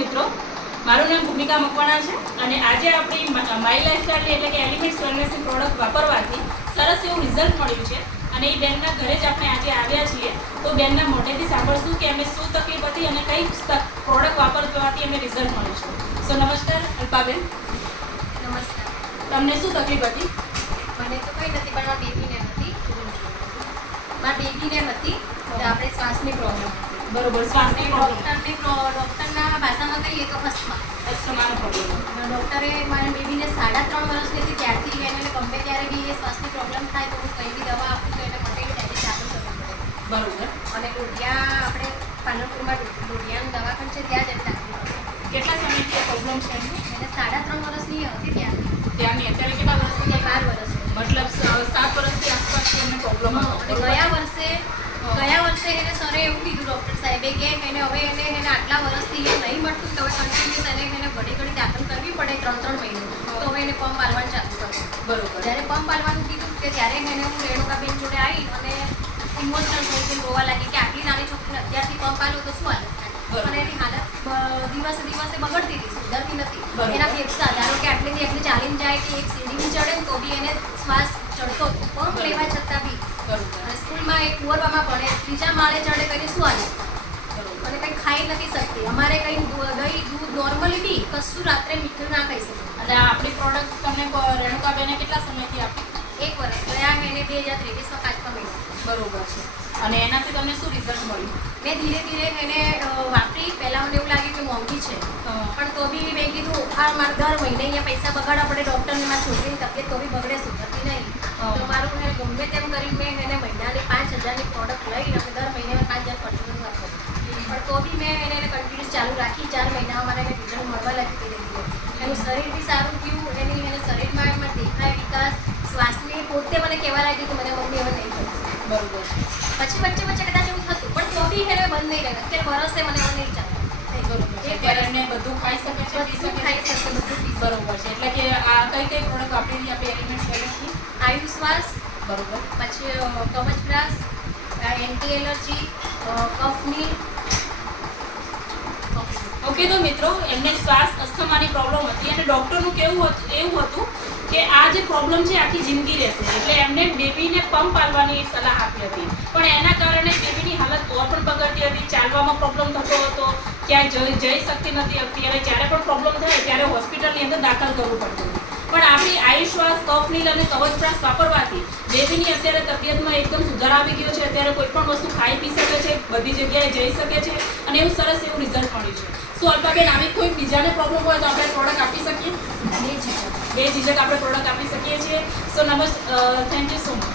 મિત્રો. મારું નામ ભૂમિકા મકવાણા છે અને આજે આપણી માય લાઈફસ્ટાઈલ એટલે કે એલિમેન્ટ્સ વેલનેસની પ્રોડક્ટ વાપરવાથી સરસ એવું રિઝલ્ટ મળ્યું છે અને એ બેનના ઘરે જ આપણે આજે આવ્યા છીએ. તો બેનના મોઢેથી સાંભળશું કે અમે શું તકલીફ હતી અને કઈ પ્રોડક્ટ વાપરવાથી એમને રિઝલ્ટ મળ્યું છે. સો નમસ્કાર અલ્પાબેન. નમસ્કાર. તમને શું તકલીફ હતી? મને તો કંઈ નથી પણ મારા બેબીને હતી. મારા બેબીને હતી આપણે શ્વાસની પ્રોબ્લેમ બરોબર શ્વાસની પ્રોબ્લેમ ડૉક્ટરની કહીએ તો અસ્થમાનો પ્રોબ્લેમ ડૉક્ટરે મારા બેબીને સાડા ત્રણ વર્ષની હતી ત્યારથી એને ગમે ત્યારે બી એ શ્વાસની પ્રોબ્લેમ થાય તો હું કંઈ બી દવા આપું તો એને માટે ત્યારે ચાલુ કરવી પડે. બરોબર. અને ડોડિયા આપણે પાલનપુરમાં ડોડિયાનું દવાખાનું છે ત્યાં જ એને દાખલ કેટલા સમયથી પ્રોબ્લેમ છે? એને સાડા ત્રણ વર્ષની હતી ત્યારની અત્યારે કેટલા વર્ષથી એ બાર વર્ષ મતલબ સાત વર્ષથી આસપાસથી એમને પ્રોબ્લેમ અને ગયા વર્ષે ગયા વર્ષે એને સરે એવું કીધું ડૉક્ટર સાહેબે કે એને હવે એને એને આટલા વર્ષથી એ નહીં મળતું તો હવે કન્ટિન્યુઅસ એને એને ઘડી ઘડી દાખલ કરવી પડે ત્રણ ત્રણ મહિનો. તો હવે એને પંપ આલવાનું ચાલુ કર્યું બરોબર. જ્યારે પંપ આલવાનું કીધું કે ત્યારે એને હું રેણુકાબેન જોડે આવી અને ઇમોશનલ થઈ ગઈ રોવા લાગી કે આટલી નાની છોકરીને અત્યારથી પંપ આલ્યો તો શું હાલત અને એની હાલત દિવસે દિવસે બગડતી હતી સુધરતી નથી. એના ફેફસા ધારો કે આટલીથી એટલી ચાલીને જાય કે એક સીડી ચડે તો બી એને શ્વાસ ચડતો હતો પંપ લેવા છતાં બી બરોબર અને સ્કૂલમાં એક કુંવરવામાં ભણે ત્રીજા માળે ચડે કરીને શું હાલે? અને કંઈ ખાઈ નથી શકતી. અમારે કંઈ દહીં દૂધ નોર્મલી બી કશું રાત્રે મીઠું ના ખાઈ શકે અને આ આપણી પ્રોડક્ટ તમને રેણુકાબેને કેટલા સમયથી આપી? એક વર્ષ. ગયા મહિને બે હજાર ત્રેવીસમાં પાંચમા મહિના. બરોબર છે. અને એનાથી તમને શું રિઝલ્ટ મળ્યું? મેં ધીરે ધીરે એને વાપરી. પહેલાં મને એવું લાગ્યું કે મોંઘી છે. પણ તો બી મેં કીધું આ મારે દર મહિને અહીંયા પૈસા બગાડવા પડે ડૉક્ટરને મારી છોકરીની તબિયત તો બી બગડે સુધરતી નહીં હા. તો મારું એને ગમે તેમ કરી મેં એને મહિનાની પાંચ હજારની પ્રોડક્ટ લઈ અને દર મહિને મેં પાંચ હજાર ખર્ચવાનું રાખો પણ તો બી મેં એને એને કન્ટિન્યુઅસ ચાલુ રાખી ચાર મહિનામાં મારે એને રિઝલ્ટ મળવા લાગી ધીરે એનું શરીર બી સારું થયું એની એને શરીરમાં એમાં દેખાય વિકાસ શ્વાસની પોતે મને કહેવા લાગી કે મને મમ્મી હવે નહીં થતું બરોબર પછી વચ્ચે વચ્ચે કદાચ એવું થતું પણ તો બી એને બંધ નહીં રહ્યું અત્યારે વરસે મને એવું નહીં ચાલતું બધું ખાઈ શકે છે બધું ખાઈ છે બધું બરોબર છે એટલે કે આ કઈ કઈ પ્રોડક્ટ આપણે એલિમેન્ટ આયુ શ્વાસ બરોબર. પછી બ્રાસ એન્ટી એલર્જી કફની ઓકે તો મિત્રો, એમને શ્વાસ, અસ્થમાની પ્રોબ્લેમ હતી અને ડૉક્ટરનું કેવું હતું, એવું હતું કે આ જે પ્રોબ્લેમ છે, આખી જિંદગી રહેશે. એટલે એમને બેબીને પંપ આલવાની સલાહ આપી હતી. પણ એના કારણે બેબીની હાલત ઓર પણ બગડતી હતી. ચાલવામાં પ્રોબ્લેમ થતો હતો. ક્યાંય જઈ જઈ શકતી નથી. અત્યારે જ્યારે પણ પ્રોબ્લેમ થાય, ત્યારે હોસ્પિટલની અંદર દાખલ કરવું પડતું હતું. પણ આપણી આયુશ્વાસ કફનીલ અને કવચપ્રાસ વાપરવાથી બેબીની અત્યારે તબિયતમાં એકદમ સુધાર આવી ગયો છે. અત્યારે કોઈ પણ વસ્તુ ખાઈ પી શકે છે, બધી જગ્યાએ જઈ શકે છે અને એવું સરસ એવું રિઝલ્ટ મળ્યું છે. શું અલ્પાબેન, આવી કોઈ બીજાને પ્રોબ્લેમ હોય તો આપણે પ્રોડક્ટ આપી શકીએ? બે જીજક આપણે પ્રોડક્ટ આપી શકીએ છીએ. સો નમસ્ત થેન્ક યુ સો મચ